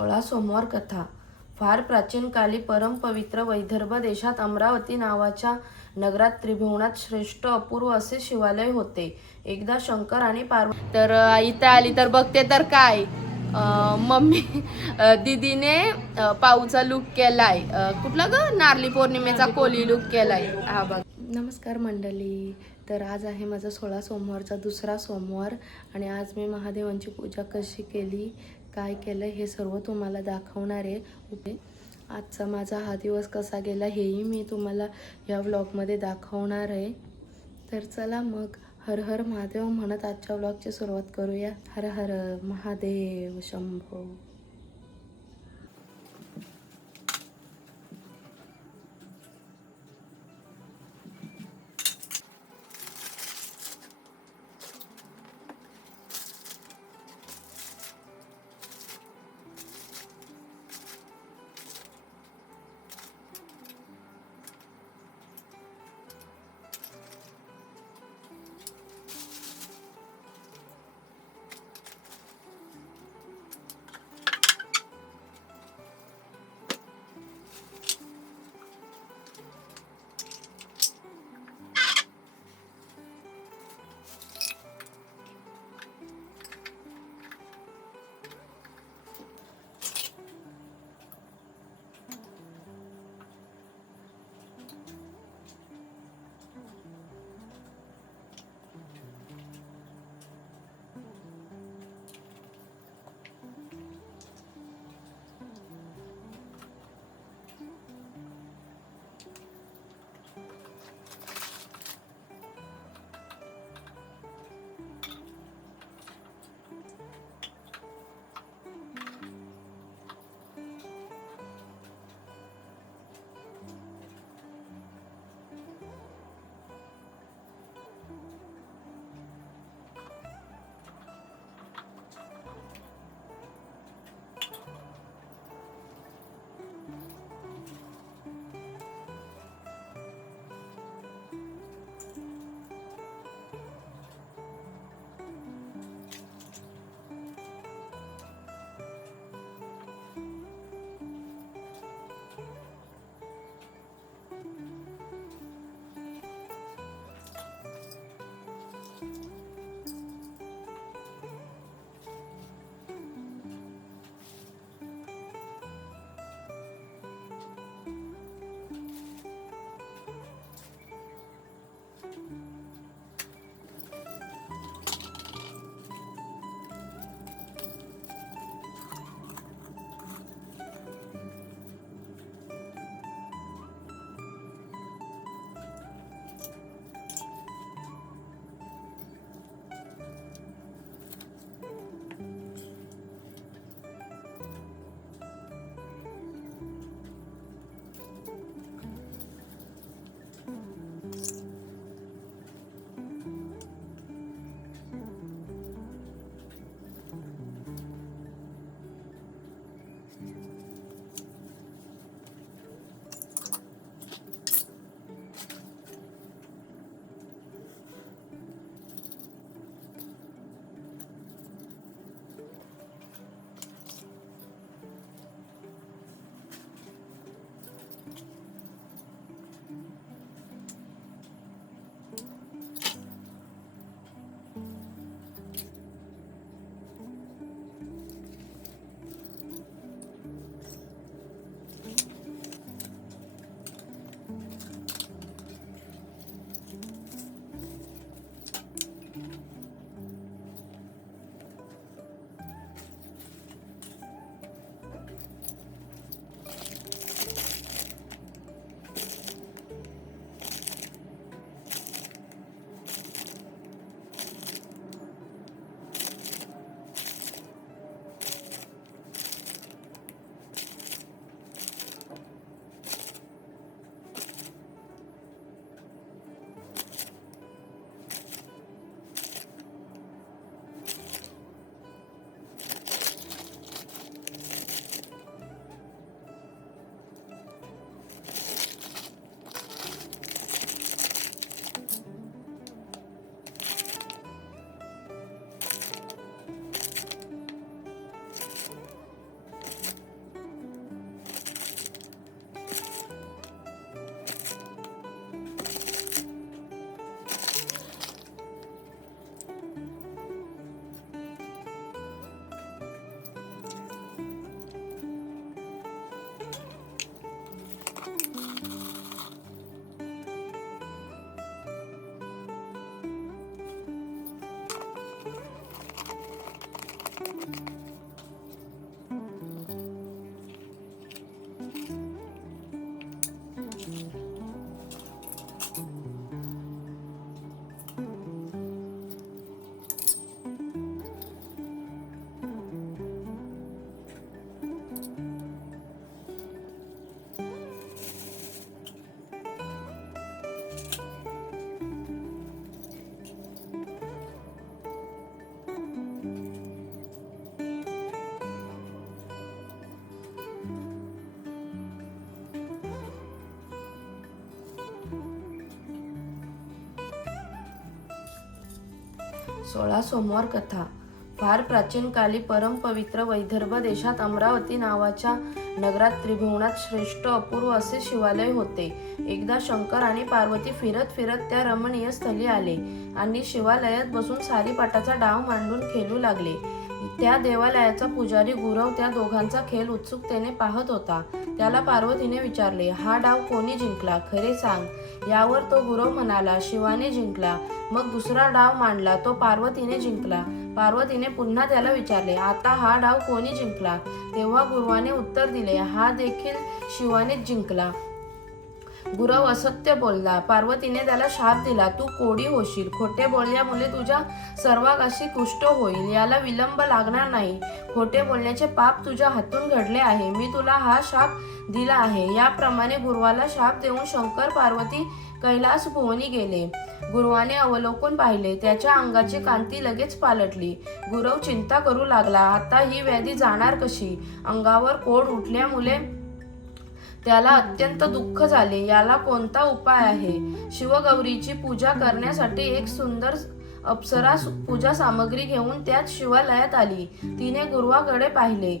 16 सोमवार कथा. फार प्राचीन काली परमपवित्र वैदर्भ देशात अमरावती नावाच्या नगरात त्रिभुवनात श्रेष्ठ अपूर्व असे शिवालय होते. एकदा शंकर आणि पार्वती तर इथे आली तर बघते तर काय मम्मी दीदीने पाऊचा लुक केलाय. कुठला ग नारळी पौर्णिमेचा कोली लुक केलाय. हा बघ. नमस्कार मंडळी. तर आज आहे माझा 16 सोमवारचा दुसरा सोमवार आणि आज मी महादेवांची पूजा कशी केली, काय केलं हे सर्व तुम्हाला दाखवणार आहे. आजचा माझा हा दिवस कसा गेला हेही मी तुम्हाला या व्लॉगमध्ये दाखवणार आहे. तर चला मग हर हर महादेव म्हणत आजच्या व्लॉगची सुरुवात करूया. हर हर महादेव शंभो. 16 सोमवार कथा. फार प्राचीन काली परमपवित्र वैदर्भ देशात अमरावती नावाच्या नगरात त्रिभुवनात श्रेष्ठ अपूर्व असे शिवालय होते. एकदा शंकर आणि पार्वती फिरत फिरत त्या रमणीय स्थळी आले आणि शिवालयात बसून सारीपाटाचा डाव मांडून खेळू लागले. त्या देवालयाचा पुजारी गुरव त्या दोघांचा खेळ उत्सुकतेने पाहत होता. त्याला पार्वतीने विचारले, हा डाव कोणी जिंकला, खरे सांग. यावर तो गुरव म्हणाला, शिवाने जिंकला. मग दुसरा डाव मांडला, तो पार्वतीने जिंकला. पार्वतीने पुन्हा त्याला विचारले, आता हा डाव कोणी जिंकला. तेव्हा गुरुवाने उत्तर दिले, हा देखील शिवानेच जिंकला. गुरव असत्य बोलला. पार्वतीने त्याला शाप दिला, तू कोडी होशील. खोटे बोलल्यामुळे तुझ्या सर्वांगाशी कुष्ठ होईल. याला विलंब लागणार नाही. खोटे बोलण्याचे पाप तुझ्या हातून घडले आहे. मी तुला हा शाप दिला आहे. याप्रमाणे गुरुवाला शाप देऊन शंकर पार्वती कैलास भुवनी गेले. गुरुवाने अवलोकन पाहिले. त्याच्या अंगाची कांती लगेच पालटली. गुरव चिंता करू लागला, आता ही व्याधी जाणार कशी. अंगावर कोड उठल्यामुळे त्याला अत्यंत दुःख झाले. याला कोणता उपाय आहे. शिवगौरीची पूजा करण्यासाठी एक सुंदर अप्सरा पूजा सामग्री घेऊन त्यात शिवालयात आली. तिने गुरुवाकडे पाहिले.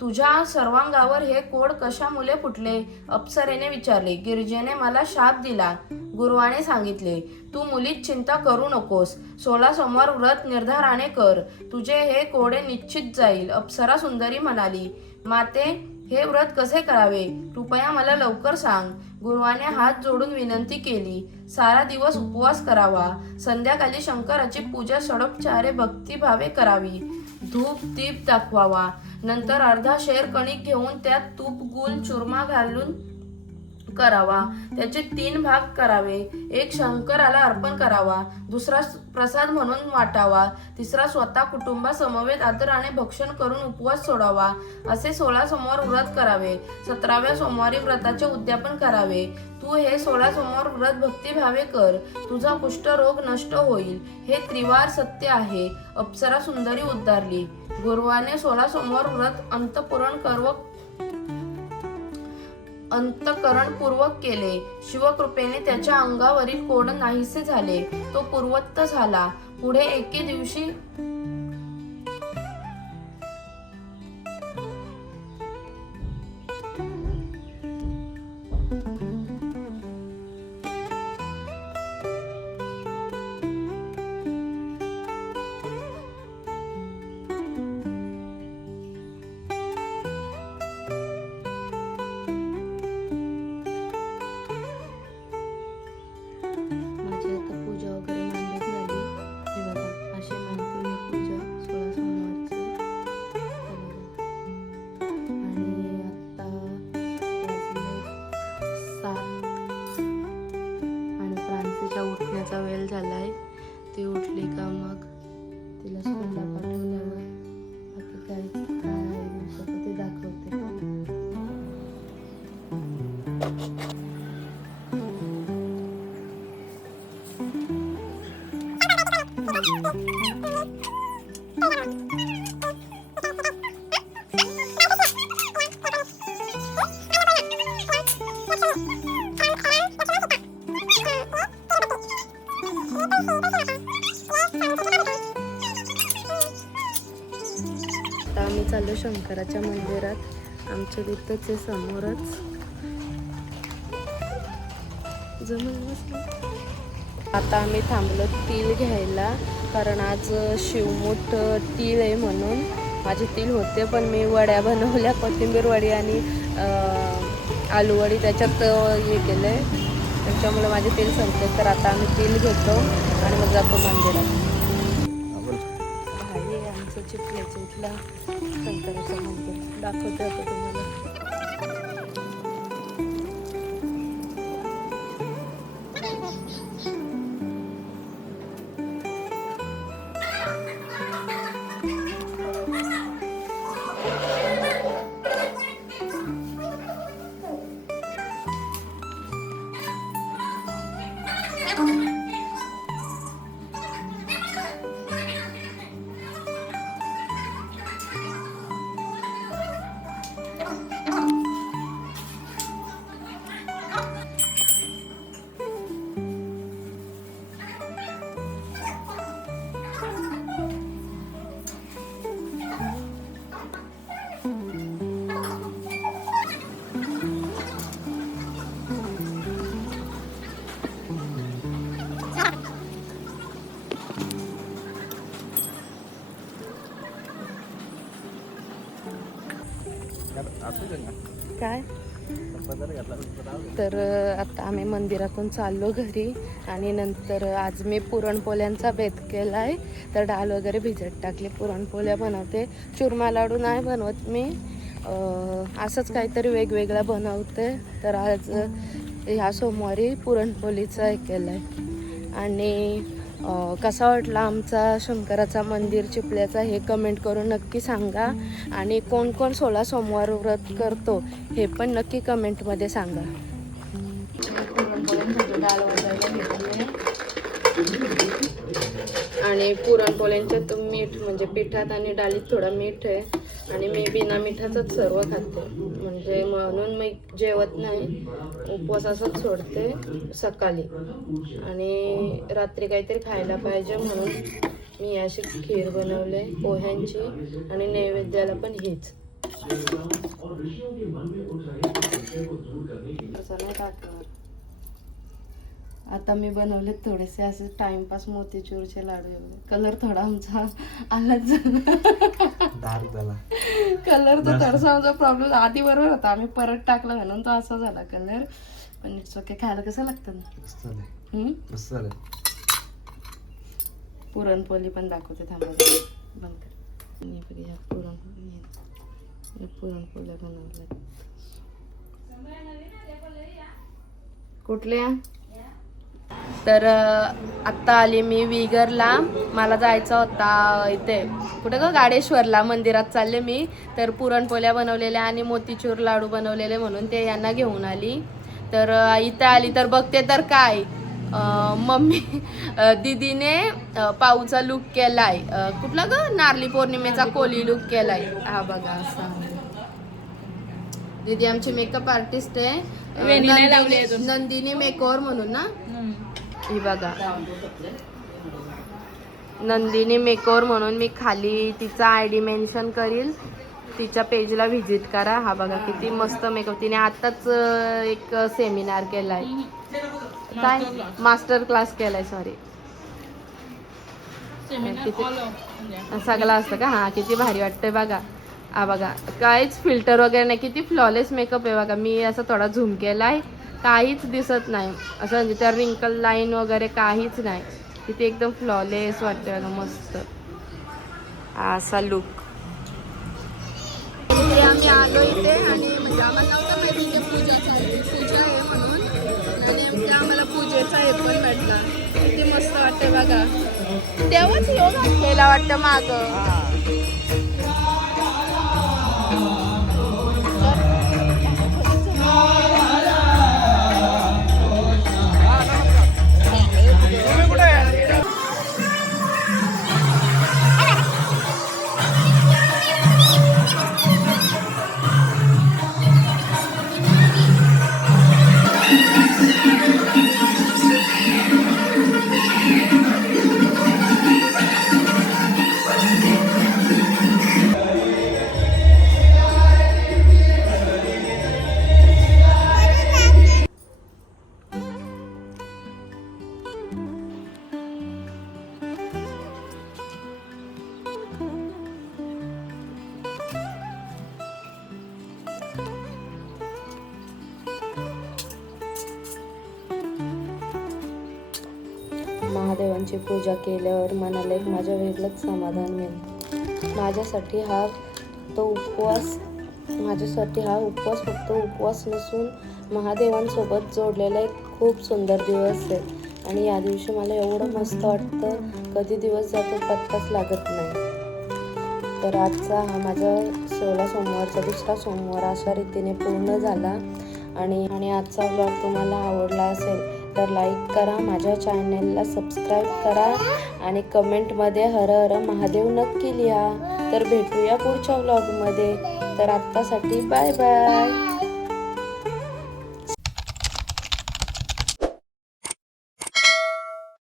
तुझ्या सर्वांगावर हे कोड कशामुळे फुटले. अप्सरेने विचारले. गिरिजेने मला शाप दिला. गुरुवाने सांगितले, तू मुलीत चिंता करू नकोस. 16 सोमवार व्रत निर्धाराने कर. तुझे हे कोडे निश्चित जाईल. अप्सरा सुंदरी म्हणाली, माते, हे व्रत कसे करावे, कृपया मला लवकर सांग. गुरुवाने हात जोडून विनंती केली. सारा दिवस उपवास करावा. संध्याकाळी शंकराची पूजा षडोपचारे भक्तिभावे करावी. धूप दीप दाखवावा. नंतर अर्धा शेर कणिक घेऊन त्यात तूप गुळ चुरमा घालून करावा. त्याचे 3 भाग करावे. एक शंकराला अर्पण करावा, दुसरा प्रसाद म्हणून वाटावा, तिसरा स्वतः कुटुंबासमवेत आदराने भक्षण करून उपवास सोडावा. असे 16 सोमवार व्रत करावे. 17व्या सोमवारी व्रताचे उद्यापन करावे. तू हे 16 सोमवार व्रत भक्तिभावे कर. तुझा कुष्ठरोग नष्ट होईल. हे त्रिवार सत्य आहे. अप्सरा सुंदरी उद्गारली. गुरुवाने 16 सोमवार व्रत अंतकरणपूर्वक केले. शिवकृपेने त्याच्या अंगावरील कोड नाहीसे झाले. तो पूर्वत झाला. पुढे एके दिवशी उठण्याचा वेळ झालाय. ती उठली का मग तिला स्कूलला पाठवल्यावर बाकी काय आहे ते दाखवते. आता आम्ही चाललो शंकराच्या मंदिरात. आमच्या तिथंच आहे समोरच. आता आम्ही थांबलो तीळ घ्यायला, कारण आज शिवमूठ तीळ आहे म्हणून. माझे तीळ होते पण मी वड्या बनवल्या, कोथिंबीर वडी आणि आलू वडी त्याच्यात हे केलं आहे, त्याच्यामुळे माझे तेल संपले. तर आता आम्ही तेल घेतो आणि मग जातो मंदिरात. आहे आमचं चिखल्याचं इथला शंकराचं मंदिर दाखवते आता तुम्हाला. काय तर आता आम्ही मंदिरातून चाललो घरी आणि नंतर आज मी पुरणपोळ्यांचा बेत केला आहे. तर डाळ वगैरे भिजत टाकली, पुरणपोळ्या बनवते. चुरमा लाडू नाही बनवत मी, असंच काहीतरी वेगवेगळं बनवते. तर आज ह्या सोमवारी पुरणपोळीचं हे केलं आहे. आणि कसा वाटला आमचा शंकराचा मंदिर चिपळ्याचा हे कमेंट करून नक्की सांगा. आणि कोण कोण 16 सोमवार व्रत करतो हे पण नक्की कमेंटमध्ये सांगा. पुरणपोळ्यांसाठी डाळ वाजायला घेतली आणि पुरणपोळ्यांच्यात मीठ म्हणजे पिठात आणि डाळीत थोडा मीठ आहे आणि मी बिना मिठाचंच सर्व खाते, म्हणजे म्हणून मी जेवत नाही, उपवास असंच सोडते सकाळी. आणि रात्री काहीतरी खायला पाहिजे म्हणून मी अशी खीर बनवले पोह्यांची आणि नैवेद्याला पण हीच. आता मी बनवले थोडेसे असे टाइमपास मोतीचूरचे लाडू. कलर थोडा आमचा आलाच झाला. कलर तर थोडासा आमचा प्रॉब्लेम आधी बरोबर होता, आम्ही परत टाकला म्हणून तो असा झाला कलर. पण इट्स ओके, खायला कसं लागतं ना. पुरणपोळी पण दाखवते, थांबा बंद कर. पुरणपोळ्या बनवल्या कुठल्या. तर आत्ता आली मी विगरला. मला जायचं होता इथे कुठं ग, गाडेश्वरला मंदिरात चालले मी. तर पुरणपोळ्या बनवलेल्या आणि मोतीचूर लाडू बनवलेले म्हणून ते यांना घेऊन आली. तर इथं आली तर बघते तर काय मम्मी दीदीने पाऊचा लुक केलाय. कुठला ग, नारळी पौर्णिमेचा कोली लुक केलाय. हा बघा असा. दीदी आमची मेकअप आर्टिस्ट आहे, नंदिनी मेकओव्हर म्हणून ना. ही बघा नंदिनी मेकओव्हर म्हणून, मी खाली तिचा ID मेन्शन करील, तिच्या पेजला व्हिजिट करा. हा बघा किती मस्त मेकअप. तिने आताच एक सेमिनार केलाय, काय मास्टर क्लास केलाय, सॉरी सगळं असतं का. हा किती भारी वाटतंय बघा. हा बघा काहीच फिल्टर वगैरे नाही, किती फ्लॉलेस मेकअप आहे बघा. मी असं थोडा झूम केलाय, काहीच दिसत नाही असं, म्हणजे त्या रिंकल लाईन वगैरे काहीच नाही. तिथे एकदम फ्लॉलेस वाटते बघा, मस्त असा लुक. आम्ही आलो इथे आणि म्हणजे आम्हाला नव्हतं माहिती इथे पूजा आहे म्हणून, आणि आम्हाला पूजेचा हे पण भेटला. किती मस्त वाटते बघा. तेव्हाच योग केला वाटतं मागं. महादेवांची पूजा केल्यावर मनाला एक माझ्या वेगळंच समाधान मिळतं. माझ्यासाठी हा उपवास फक्त उपवास नसून महादेवांसोबत जोडलेला एक खूप सुंदर दिवस आहे. आणि या दिवशी मला एवढं मस्त वाटतं, कधी दिवस जातो पत्ताच लागत नाही. तर आजचा हा माझा 16 सोमवारचा दुसरा सोमवार अशा रीतीने पूर्ण झाला. आणि आजचा व्लॉग तुम्हाला आवडला असेल तर लाईक करा, माझ्या चॅनलला सबस्क्राईब करा आणि कमेंटमध्ये हर हर महादेव नक्की लिहा. तर भेटूया पुढच्या व्लॉगमध्ये. तर आत्तासाठी बाय बाय.